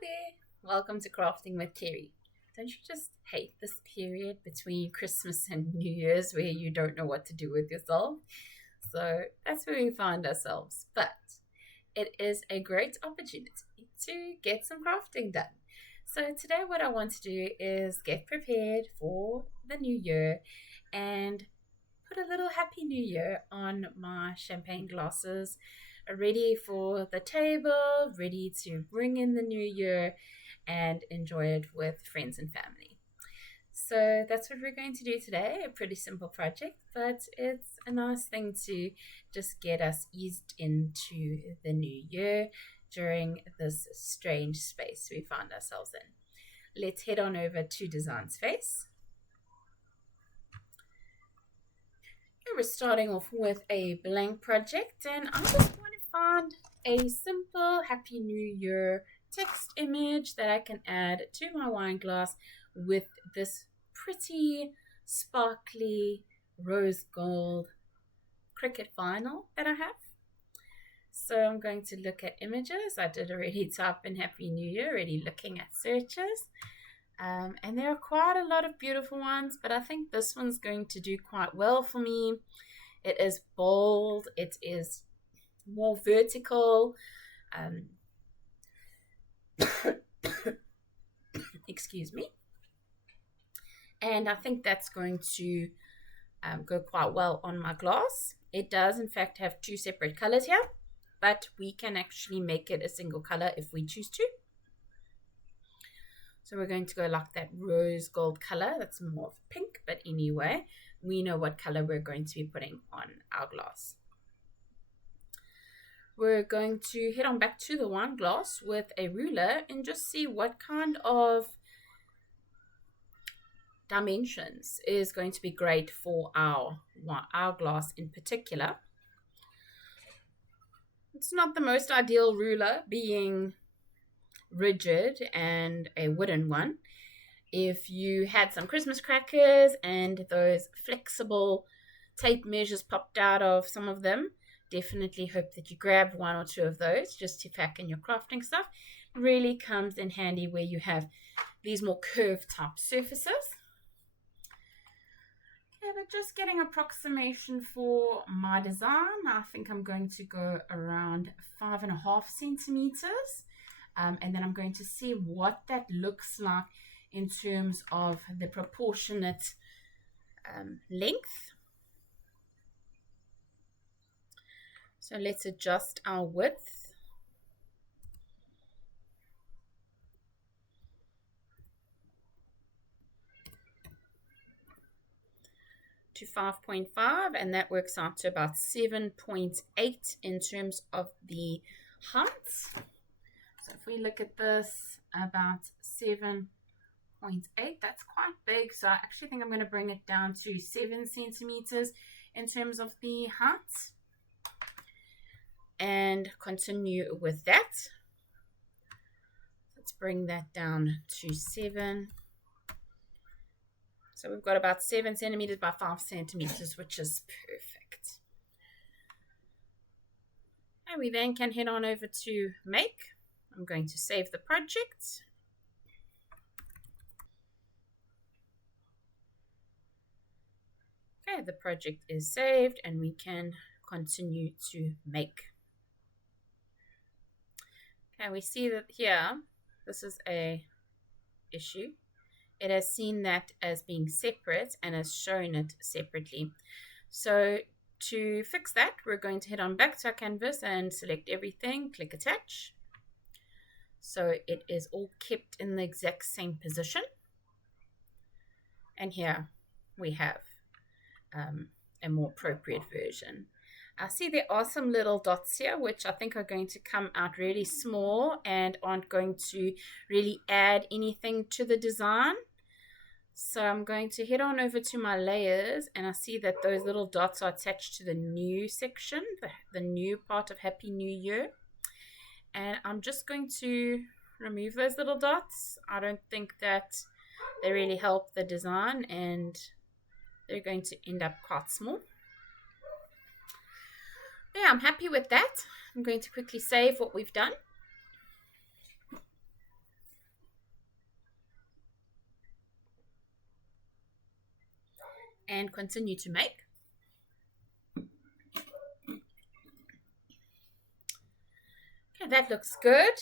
there, welcome to Crafting with Terry. Don't you just hate this period between Christmas and New Year's where you don't know what to do with yourself? So that's where we find ourselves. But it is a great opportunity to get some crafting done. So today what I want to do is get prepared for the new year and put a little Happy New Year on my champagne glasses, ready for the table, ready to bring in the new year and enjoy it with friends and family. So that's what we're going to do today. A pretty simple project, but it's a nice thing to just get us eased into the new year during this strange space we find ourselves in. Let's head on over to Design Space. We're starting off with a blank project, and I just want to find a simple Happy New Year text image that I can add to my wine glass with this pretty sparkly rose gold Cricut vinyl that I have. So I'm going to look at images. I did already type in Happy New Year, already looking at searches. And there are quite a lot of beautiful ones, but I think this one's going to do quite well for me. It is bold, it is more vertical. Excuse me. And I think that's going to go quite well on my glass. It does in fact have two separate colors here, but we can actually make it a single color if we choose to. So we're going to go like that rose gold color. That's more of pink, but anyway, we know what color we're going to be putting on our glass. We're going to head on back to the wine glass with a ruler and just see what kind of dimensions is going to be great for our glass in particular. It's not the most ideal ruler, being rigid and a wooden one. If you had some Christmas crackers and those flexible tape measures popped out of some of them, definitely hope that you grab one or two of those just to pack in your crafting stuff. It really comes in handy where you have these more curved type surfaces. Okay, but just getting approximation for my design, I think I'm going to go around 5.5 centimeters. And then I'm going to see what that looks like in terms of the proportionate length. So let's adjust our width. To 5.5, and that works out to about 7.8 in terms of the height. So if we look at this, about 7.8, that's quite big. So I actually think I'm going to bring it down to 7 centimeters in terms of the height. And continue with that. Let's bring that down to 7. So we've got about 7 centimeters by 5 centimeters, which is perfect. And we then can head on over to make. I'm going to save the project. Okay, the project is saved and we can continue to make. Okay, we see that here, this is a issue. It has seen that as being separate and has shown it separately. So to fix that, we're going to head on back to our canvas and select everything, click attach. So it is all kept in the exact same position. And here we have a more appropriate version. I see there are some little dots here, which I think are going to come out really small and aren't going to really add anything to the design. So I'm going to head on over to my layers, and I see that those little dots are attached to the new section, the new part of Happy New Year. And I'm just going to remove those little dots. I don't think that they really help the design, and they're going to end up quite small. Yeah, I'm happy with that. I'm going to quickly save what we've done. and continue to make. Okay, that looks good,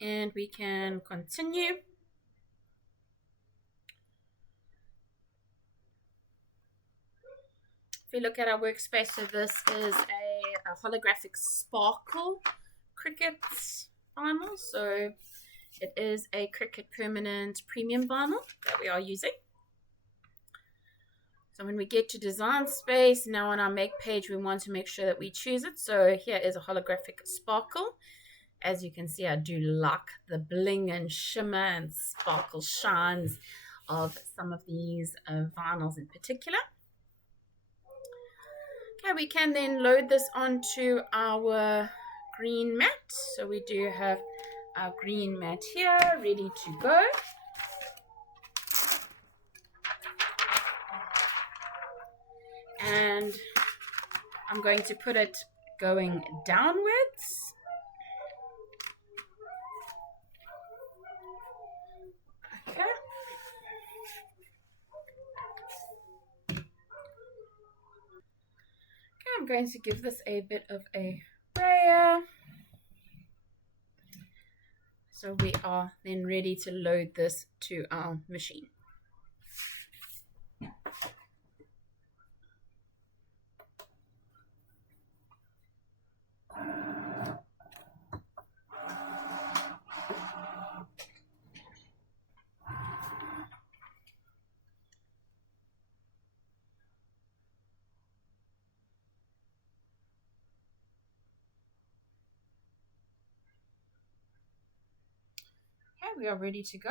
and we can continue. If we look at our workspace, so this is a holographic sparkle Cricut vinyl. So it is a Cricut permanent premium vinyl that we are using. So when we get to Design Space, now on our make page, we want to make sure that we choose it. So here is a holographic sparkle. As you can see, I do like the bling and shimmer and sparkle shines of some of these vinyls in particular. Okay, we can then load this onto our green mat. So we do have our green mat here ready to go. And I'm going to put it going downwards. Okay. I'm going to give this a bit of a sprayer. So we are then ready to load this to our machine. We are ready to go.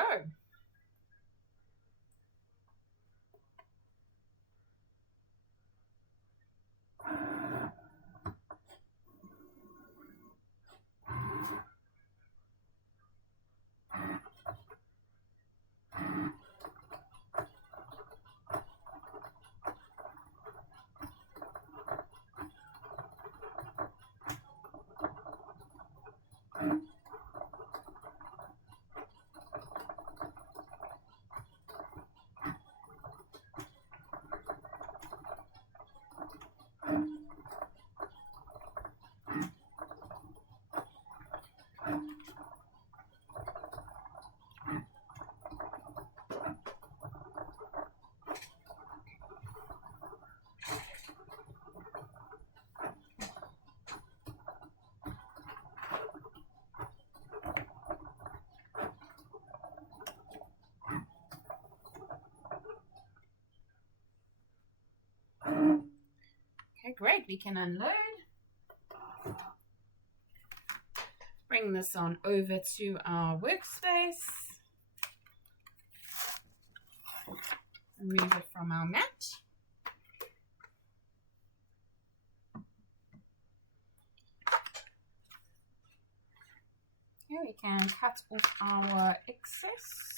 Okay, great. We can unload. Bring this on over to our workspace. Remove it from our mat. Here we can cut off our excess.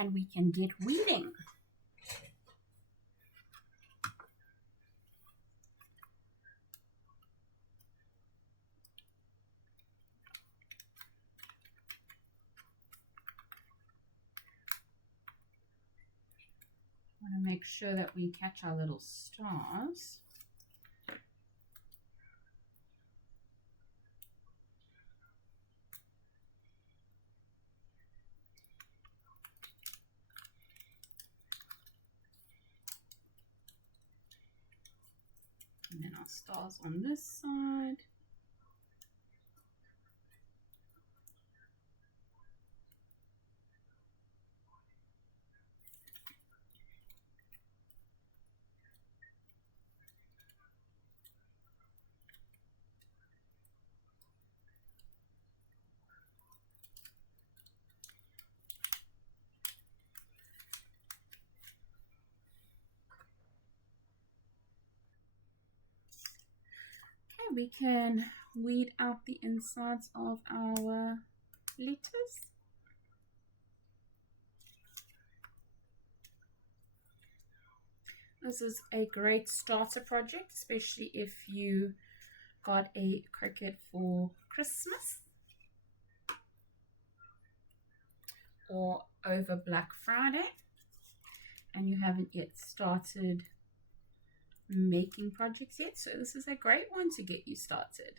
And we can get weeding. Want to make sure that we catch our little stars. And then our stars on this side. We can weed out the insides of our letters. This is a great starter project, especially if you got a Cricut for Christmas or over Black Friday and you haven't yet started making projects yet. So this is a great one to get you started.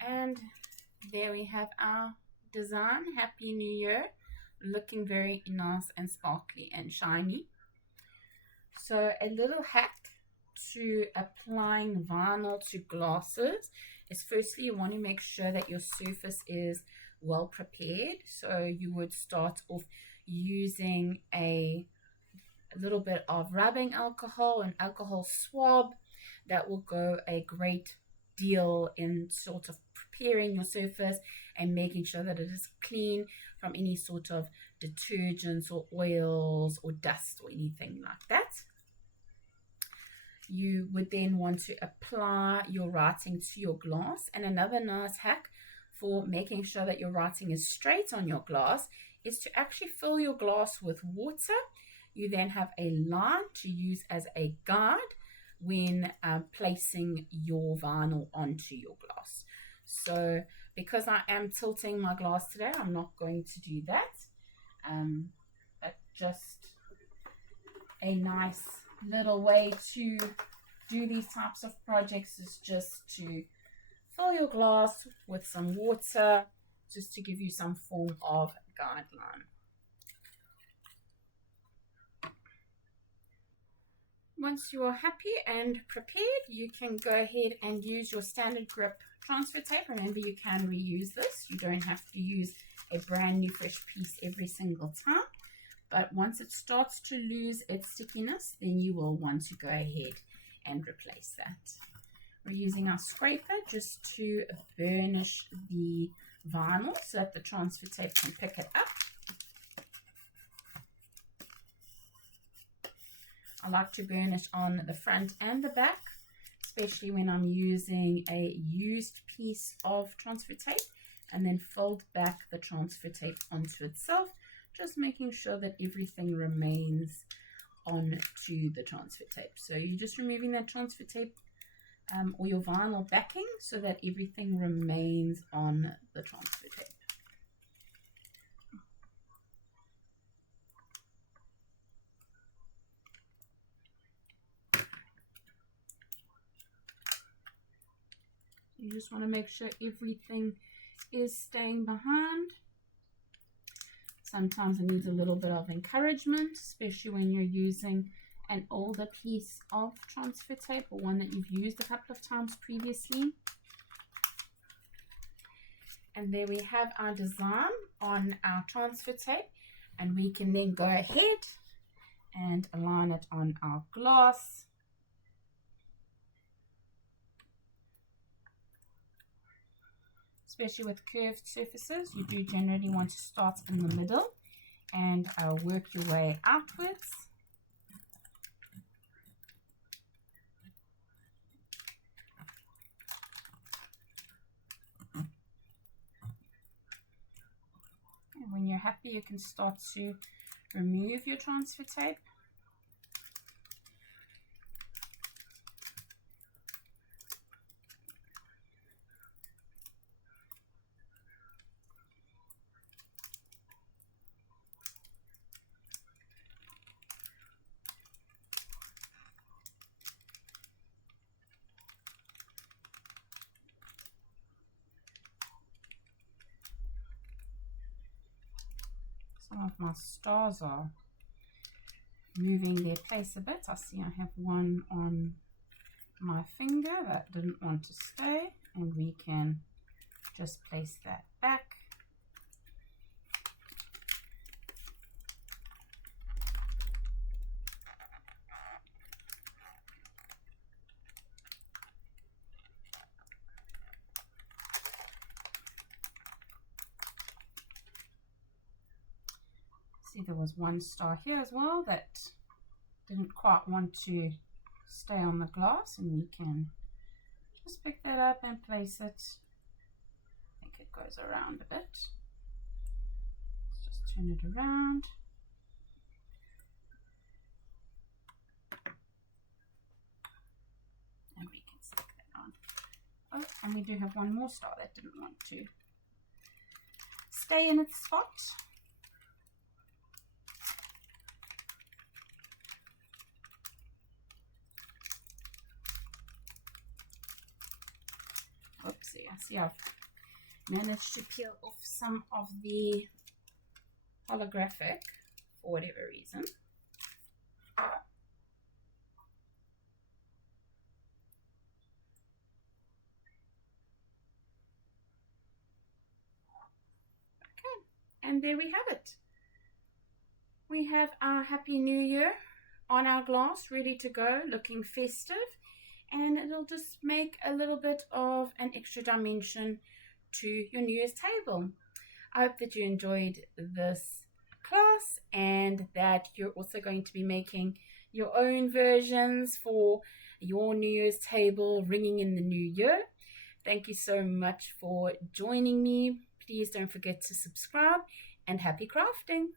And there we have our design. Happy New Year. Looking very nice and sparkly and shiny. So a little hack to applying vinyl to glasses is, firstly, you want to make sure that your surface is well prepared. So you would start off using a little bit of rubbing alcohol, an alcohol swab. That will go a great deal in sort of preparing your surface and making sure that it is clean from any sort of detergents or oils or dust or anything like that. You would then want to apply your writing to your glass. And another nice hack for making sure that your writing is straight on your glass is to actually fill your glass with water. You then have a line to use as a guide when placing your vinyl onto your glass. So because I am tilting my glass today, I'm not going to do that. But just a nice little way to do these types of projects is just to fill your glass with some water, just to give you some form of guideline. Once you are happy and prepared, you can go ahead and use your standard grip transfer tape. Remember, you can reuse this. You don't have to use a brand new fresh piece every single time. But once it starts to lose its stickiness, then you will want to go ahead and replace that. We're using our scraper just to burnish the vinyl so that the transfer tape can pick it up. I like to burnish on the front and the back, especially when I'm using a used piece of transfer tape, and then fold back the transfer tape onto itself, just making sure that everything remains onto the transfer tape. So you're just removing that transfer tape or your vinyl backing so that everything remains on the transfer tape. You just want to make sure everything is staying behind. Sometimes it needs a little bit of encouragement, especially when you're using an older piece of transfer tape or one that you've used a couple of times previously. And there we have our design on our transfer tape, and we can then go ahead and align it on our glass. Especially with curved surfaces, you do generally want to start in the middle and work your way outwards. And when you're happy, you can start to remove your transfer tape. Some of my stars are moving their place a bit. I see I have one on my finger that didn't want to stay, and we can just place that back. See, there was one star here as well that didn't quite want to stay on the glass, and we can just pick that up and place it. I think it goes around a bit. Let's just turn it around. Oh, and we do have one more star that didn't want to stay in its spot. Oopsie, I see I've managed to peel off some of the holographic for whatever reason. And there we have it. We have our Happy New Year on our glass, ready to go, looking festive. And it'll just make a little bit of an extra dimension to your New Year's table. I hope that you enjoyed this class and that you're also going to be making your own versions for your New Year's table ringing in the new year. Thank you so much for joining me. Please don't forget to subscribe and happy crafting.